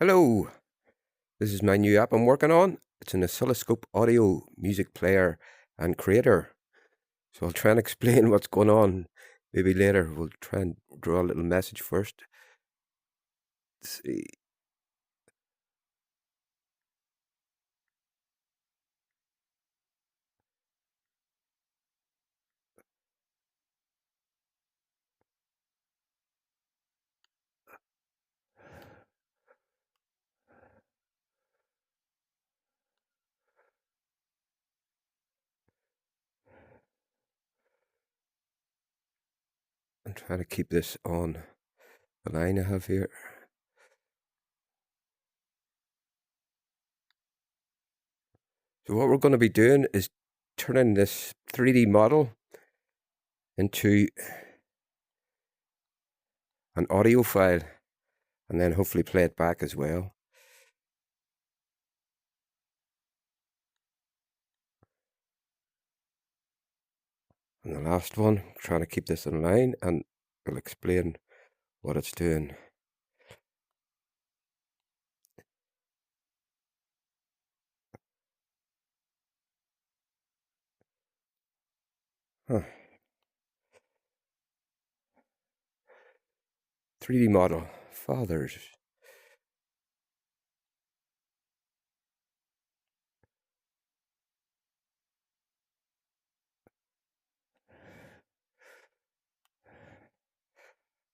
Hello, this is my new app I'm working on. It's an oscilloscope audio music player and creator. So I'll try and explain what's going on. Maybe later we'll try and draw a little message first. Let's see. I'm trying to keep this on the line I have here. So what we're going to be doing is turning this 3D model into an audio file and then hopefully play it back as well. And the last one, I'm trying to keep this in line and I'll explain what it's doing. Huh. 3D model, fathers.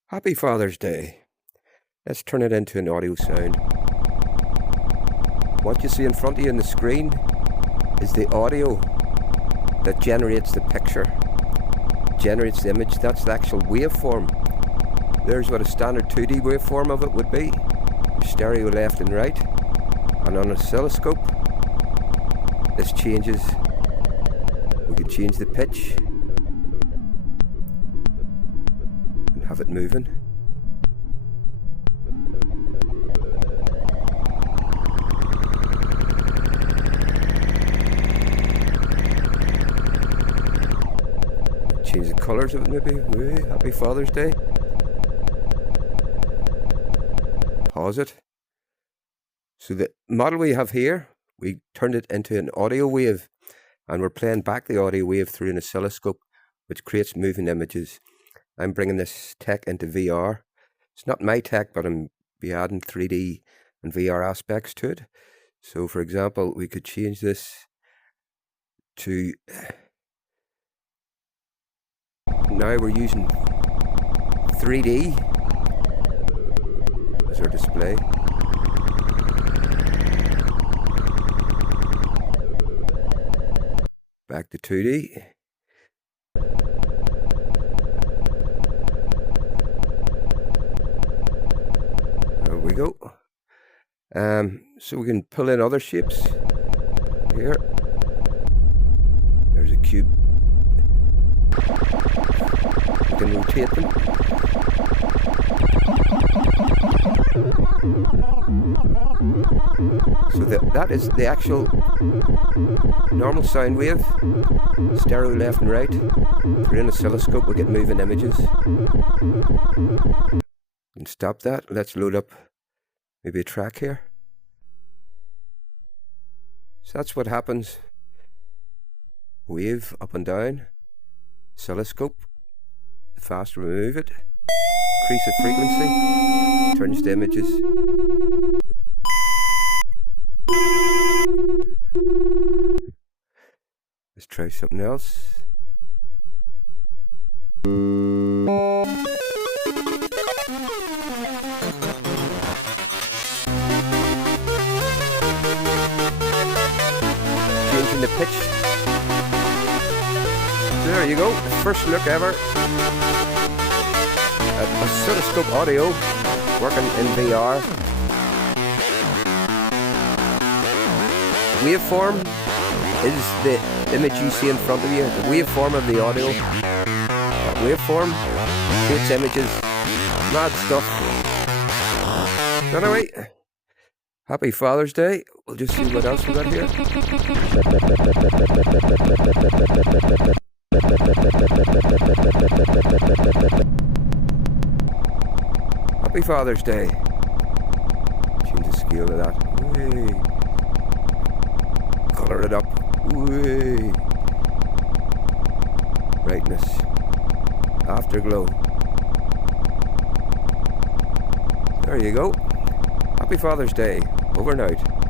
Happy Father's Day. Let's turn it into an audio sound. What you see in front of you on the screen is the audio that generates the picture, generates the image. That's the actual waveform. There's what a standard 2D waveform of it would be. Stereo left and right. And on an oscilloscope, this changes. We can change the pitch and have it moving. Change the colours of it maybe. Ooh, Happy Father's Day. Pause it. So the model we have here, we turned it into an audio wave and we're playing back the audio wave through an oscilloscope which creates moving images. I'm bringing this tech into VR. It's not my tech, but I'm be adding 3D and VR aspects to it. So for example, we could change this to... Now we're using 3D as our display. Back to 2D. There we go. So we can pull in other shapes here. There's a cube. We can rotate them. So that is the actual normal sound wave, stereo left and right. Through an oscilloscope we get moving images. And stop that. Let's load up maybe a track here. So that's what happens. Wave up and down. Oscilloscope. The faster we move it, increase the frequency, turns the images. Let's try something else. Changing the pitch. There you go, the first look ever at oscilloscope audio working in VR. Waveform is the image you see in front of you, the waveform of the audio. That waveform creates images, mad stuff. Anyway, Happy Father's Day. We'll just see what else we got here. Happy Father's Day. Change the scale of that. Way. Colour it up. Way. Brightness. Afterglow. There you go. Happy Father's Day. Over and out.